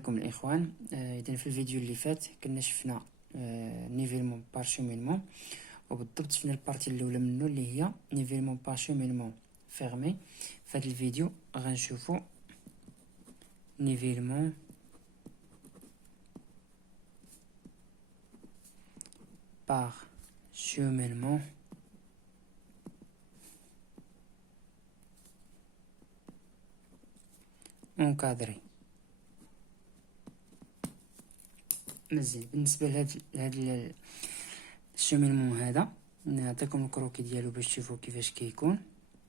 عليكم الاخوان. اذا في الفيديو اللي فات كنا شفنا نيفيلمون بار شومينمون، وبالضبط شفنا البارتي الاولى منه اللي هي نيفيلمون بار شومينمون فيرمي. في هذا الفيديو غنشوفوا نيفيلمون بار شومينمون اونكادري. مزيان بالنسبه لهاد الشومينمون هذا نعطيكم الكروكي ديالو باش تشوفوا كيفاش كيكون.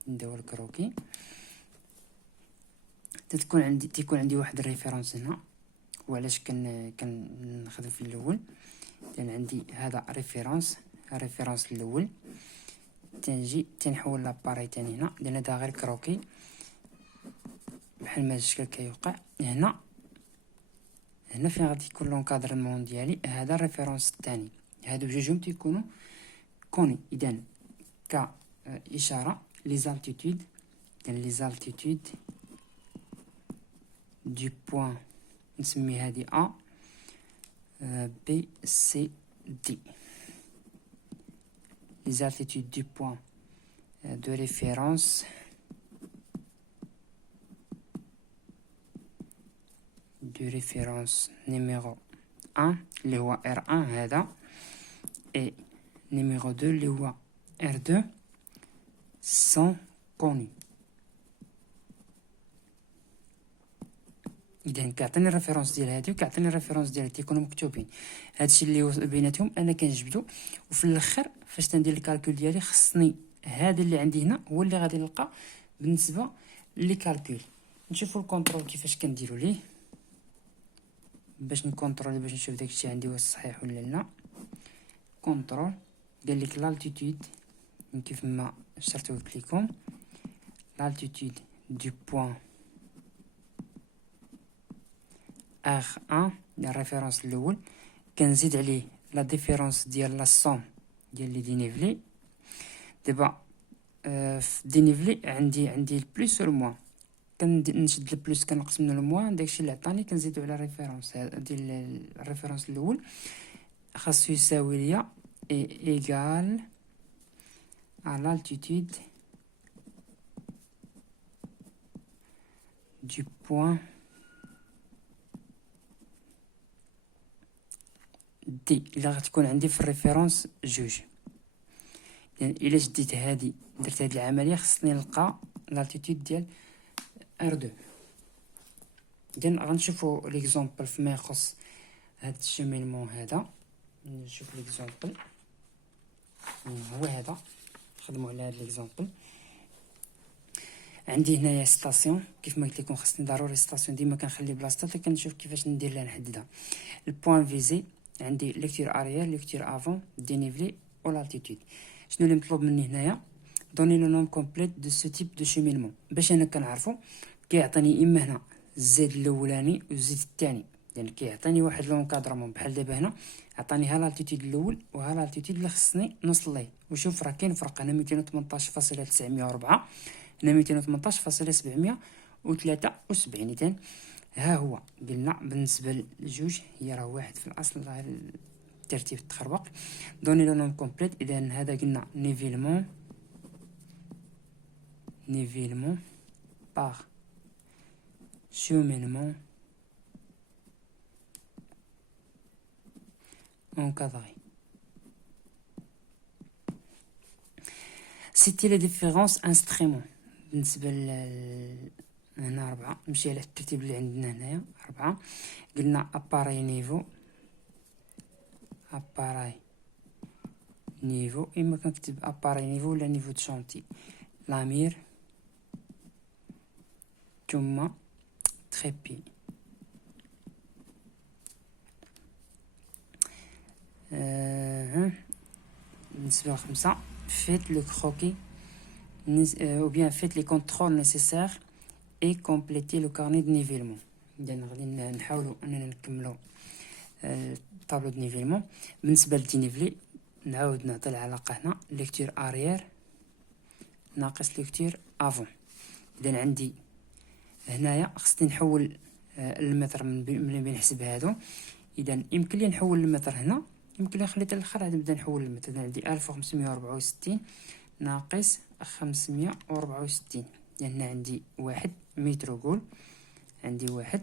نديرو الكروكي. تيكون عندي واحد الريفيرونس هنا، وعلاش كنخدم في الاول لان عندي هذا ريفيرونس الاول. تنجي تنحول لاباري تاني هنا لان هذا غير كروكي بحال ما الشكل كيوقع هنا فين غادي يكون لونكادرمون ديالي. هذا الريفيرونس الثاني، هادو بجوجهم تيكونوا كوني. اذا كاشاره لي زالتيتود دو بوين نسمي هذه A B C D. Les altitudes du point de référence numéro 1 اللي هو R1 هذا، et numéro 2 اللي هو R2 sont connus. اذا كيعطيني الريفيرونس ديال هادي وكيعطيني الريفيرونس ديال تيكونوا مكتوبين. هادشي اللي وصل بيناتهم انا كنجبدو، وفي الاخر فاش تندير الكالكول ديالي خصني هذا اللي عندي هنا هو اللي غادي نلقى بالنسبه لي كالكول. نشوفوا الكونترول كيفاش كنديروا ليه باش نكونترولي، باش نشوف داكشي عندي واش صحيح ولا لا. كونترول قال لك لالتيتود كيف ما شرت قلت لكم، لالتيتود دو بوين R1 الريفيرونس الاول، كنزيد عليه لا ديفيرونس ديال لا سوم ديال لي دينيفلي. دابا في دينيفلي عندي البلس والموان، كنشد البلس كنقسم من الموان، داكشي اللي عطاني كنزيدو على الريفيرونس ديال الريفيرونس الاول. خاصو يساوي ليا ايغال à l'altitude du point D اللي غتكون عندي في الريفيرونس جوج. يعني الا شديت هادي درت هاد العمليه خصني نلقى لالتيتود ديال R2. اذا غنشوفوا ليكزامبل فيما يخص هاد الشومينمون هذا. نشوف ليكزامبل هو هذا، نخدموا على هاد ليكزامبل. عندي هنايا ستاسيون كيف ما قلت لكم، خصني ضروري ستاسيون ديما كنخلي بلاصتها حتى كنشوف كيفاش ندير لها نحددها. البوين فيزي عندي ليكتور اريير ليكتور افون دينيفلي و لالتيتود. شنو اللي مطلوب مني هنايا؟ دوني لو نوم كومبليت دو سو تيب دو شومينمون. باش انا كنعرفو كيعطيني اما هنا الزيد الاولاني والزيد الثاني، يعني كيعطيني واحد لونكادرمون. بحال دابا هنا عطاني ها لالتيتود الاول وها لالتيتود اللي خصني نوصل ليه. وشوف راه كاين فرق، هنا 218.904 هنا 218.773. اذا ها هو قلنا بالنسبه للجوج هي راه واحد في الاصل، غير الترتيب تخربق. دوني لو نوم كومبليت. اذا هذا قلنا نيفيلمون بار شومينمون encadré. سيتي لا ديفيرونس انسترومون. بالنسبه هنا 4 نمشي على الترتيب اللي عندنا هنايا 4. قلنا اباري نيفو اما كنكتب اباري نيفو ولا نيفو دو شونتي. لامير ثم تريبي. بالنسبه ل5 faites le croquis ou bien faites les contrôles nécessaires et complétez le carnet de nivellement. إذن غادي نحاولوا اننا نكملوا الطابلو دو نيفيلمون. بالنسبه للدينيفلي نعاود نعطي العلاقه هنا ليكتور اريير ناقص ليكتور افون. اذا عندي هنايا خصني نحول المتر من بين نحسب هادو. اذا يمكن لي نحول المتر هنا، يمكن لي نخلي حتى الاخر عاد نبدا نحول المتر. عندي 1564 ناقص 564، لان عندي 1 متر جول، عندي 1،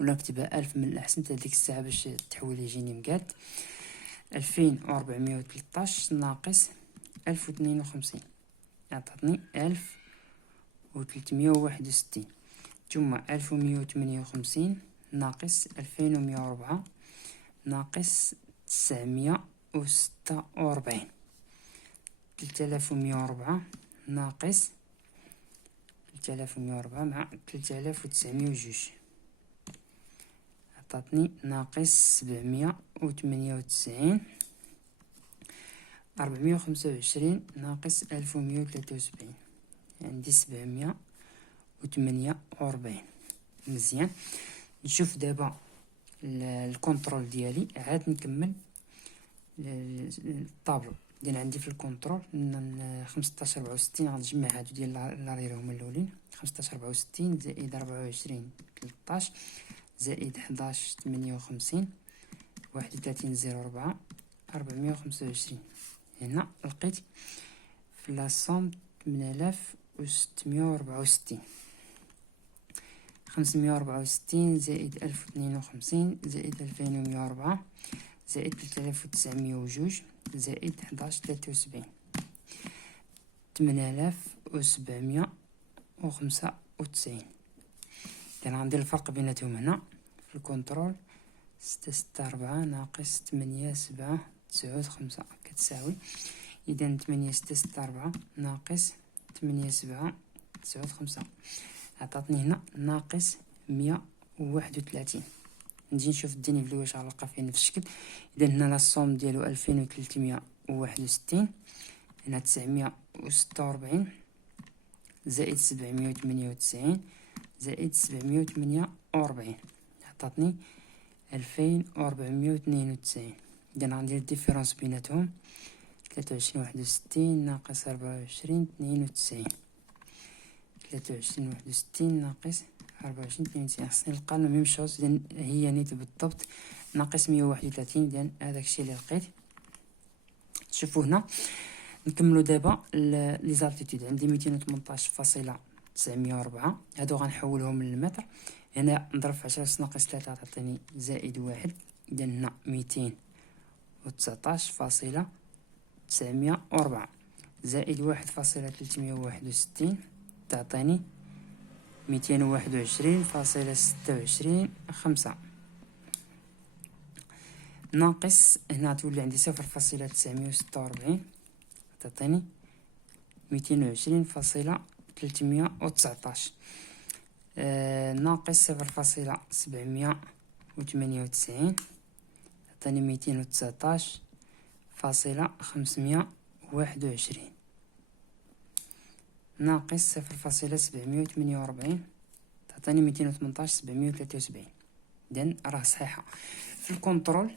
ولا نكتبها 1000 من الاحسن حتى ديك الساعه باش التحويل يجيني مقاد. 2413 ناقص 1052 عطاتني 1361، ثم 1158 ناقص 2104 ناقص 946، 3104 ناقص 3104 مع 3902 عطاتني ناقص 798، 425 ناقص 1173، عندي 748. مزيان. نشوف دابا الكونترول ديالي، عاد نكمل الطابلو ديال عندي في الكونترول. 15 64 غنجمع هادو ديال لارير هما الاولين، 15 64 زائد 24 13 زائد 11 58 31 04 425. هنا لقيت في لاصوم 8664، 564 زائد 1052 زائد 2104 زائد 3902 زائد 1173، 8795. إذا غندير الفرق بيناتهم هنا في الكونترول. 664 ناقص 8795 كتساوي، إذا 8664 ناقص 8795 عطاتني هنا ناقص 131. نجي نشوف الدينيفلي واش غنلقى فيه نفس الشكل. إذا هنا لاصوم ديالو 2361، هنا 946 زائد 798 زائد 748 عطاتني 2492. إذا غندير الديفيرونس بيناتهم 23 61 ناقص 24 92، 23 61 ناقص 24 92 خصني نلقى لا ميم شوز. إذا هي نيت بالضبط ناقص 131. إذا هذاك الشيء اللي لقيت. شوفوا هنا نكملو دابا لي زالتيتود. عندي 218.904 هادو غنحولهم للمتر. هنا نضرب في 10 ناقص 3 تعطيني زائد 1. إذا هنا 219.904 زائد 1.361 تعطيني 221.26 ناقص هنا تولي عندي 0.946 تعطيني 220.319 ناقص 0.798 تعطيني 219.521 ناقص 0.748 تعطيني 218.773. إذن راه صحيحة. في الكونترول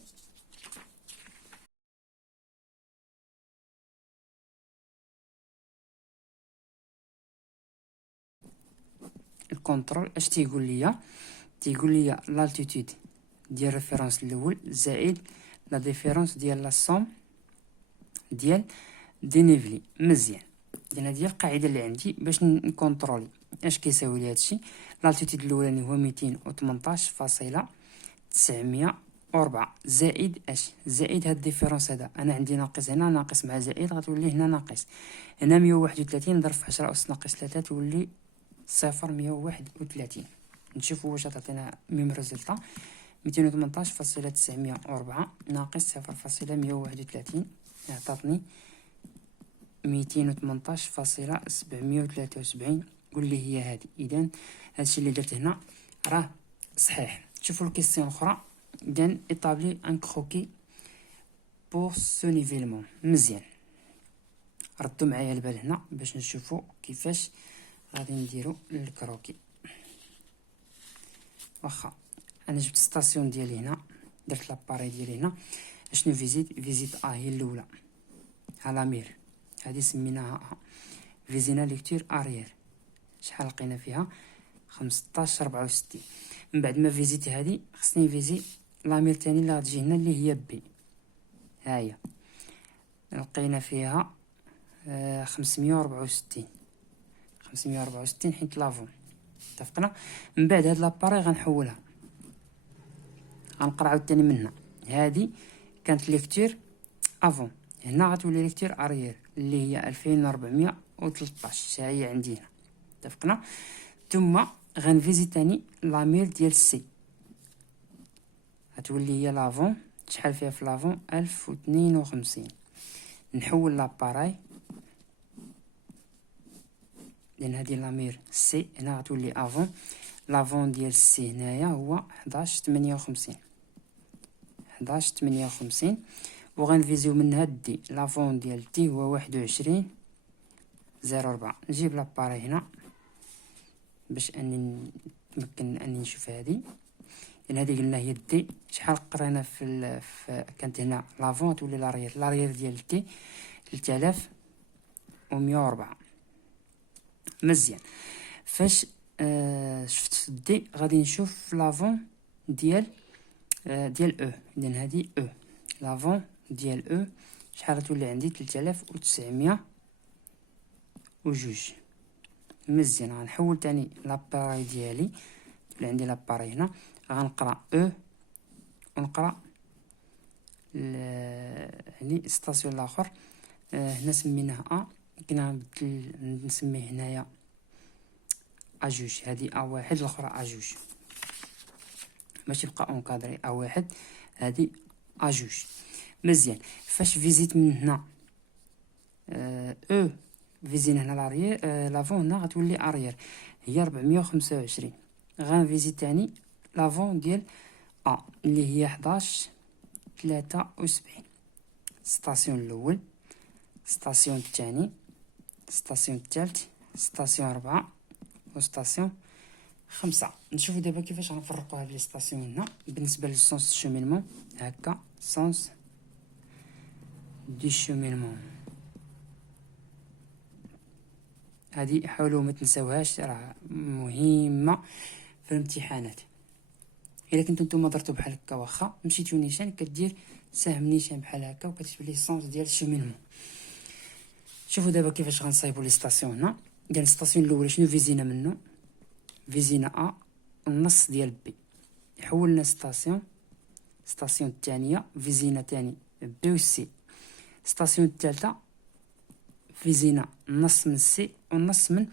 اش تيقول لي؟ تيقول لي لالتيتود ديال ريفيرونس الاول زائد لا ديفيرونس ديال لا صوم ديال دينيفلي. مزيان. اذا هذه القاعده اللي عندي باش نكونترولي اش كيساوي لي هادشي. لالتيتود الاولاني هو 218.904 زائد اش؟ زائد هاد الديفيرونس هذا. انا عندي ناقص هنا ناقص مع زائد غتولي هنا ناقص. هنا 131 نضرب في 10 أس ناقص 3 تولي 0.131. نشوفوا واش تعطينا ميم ريزلطا. 218.904 ناقص 0.131 عطاتني 218.773. قول لي هي هذه. اذا هادشي اللي درت هنا راه صحيح. شوفوا الكيسيون الاخرى. اذا ايطابلي ان كروكي بور سو نيفيلمون. مزيان. ردوا معايا البال هنا باش نشوفوا كيفاش غادي نديرو الكروكي. واخا انا جبت ستاسيون ديالي هنا، درت لاباري ديالي هنا. اشنو فيزيت هي الاولى على مير، هذه سميناها فيزينا ليكتور اريير. شحال لقينا فيها؟ 15 64. من بعد ما فيزيتي هذه خصني نفيزي لامير تاني اللي غتجي هنا اللي هي بي. ها هي لقينا فيها 564 حيت لافون. اتفقنا. من بعد هاد لاباري غنحولها، غنقرا عاوتاني من هنا. هادي كانت ليكتور افون، هنا غتولي ليكتور اريير اللي هي 2413 ها هي عندي هنا. اتفقنا. ثم غنفيزي تاني لامير ديال سي، غتولي هي لافون. شحال فيها في لافون؟ 1052. نحول لاباراي لان هادي لامير سي، هنا غتولي افون. لافون ديال سي هنايا هو 1158. وغنفيزيو من هاد دي. لافون ديال دي هو 2104. نجيب لاباراي هنا باش اني نتمكن اني نشوف هادي، لان هادي قلنا هي دي. شحال قرينا في كانت هنا لافون تولي لاريير ديال دي 3104. مزيان. فاش شفت في دي غادي نشوف في لافون ديال او. اذا هادي او لافون ديال او شحال تولي عندي؟ 3902. مزيان. غنحول تاني لاباراي ديالي، تولي عندي لاباراي هنا. غنقرا او ونقرا يعني ستاسيون الاخر. هنا سميناه ا، كنا نسميه هنايا اجوج. هذه ا1 الاخرى اجوج، ماشي بقى اونكادري ا1 هذه اجوج. مزيان. فاش فيزيت من هنا او فيزينا هنا لاريير لافون هنا غتولي اريير هي 425. غنفيزيت تاني لافون ديال ا اللي هي 1173. ستاسيون الاول، ستاسيون الثاني، ستاسيون الثالث، ستاسيون 4 وستاسيون 5. نشوفوا دابا كيفاش غنفرقوا هاد لي ستاسيون هنا بالنسبه للسونس شومينمون. هكا سونس دي شومينمون. هادي حاولوا ما تنساوهاش، راه مهمه في الامتحانات. الا كنتو نتوما درتو بحال هكا واخا مشيتو نيشان كدير سهم نيشان بحال هكا وكتكتب ليه السونس ديال الشومينمون. شوفوا دابا كيفاش غنصايبوا لي ستاسيون هنا. ديال الستاسيون الاولى شنو فيزينا منه؟ فيزينا ا النص ديال بي. حولنا ستاسيون الثانيه فيزينا تاني بي و سي. ستاسيون الثالثه فيزينا النص من سي والنص من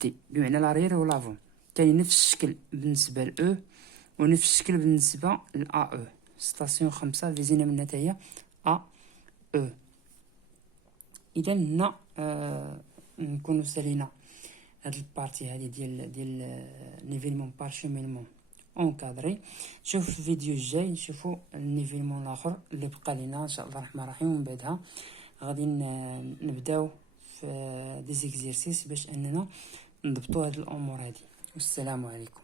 دي، بمعنى لاريير و لافون. تاني نفس الشكل بالنسبه ل ونفس الشكل بالنسبه ل او. ستاسيون 5 فيزينا منها حتى هي ا او. اذا هنا نكونوا سالينا هاد البارتي هادي ديال نيفيلمون بارشومينمون اونكادري. شوف الفيديو الجاي نشوفوا النيفيلمون الاخر اللي بقى لينا ان شاء الله الرحمن الرحيم. ومن بعدها غادي نبداو في دي زيكزيرسيس باش اننا نضبطوا هاد الامور هادي. والسلام عليكم.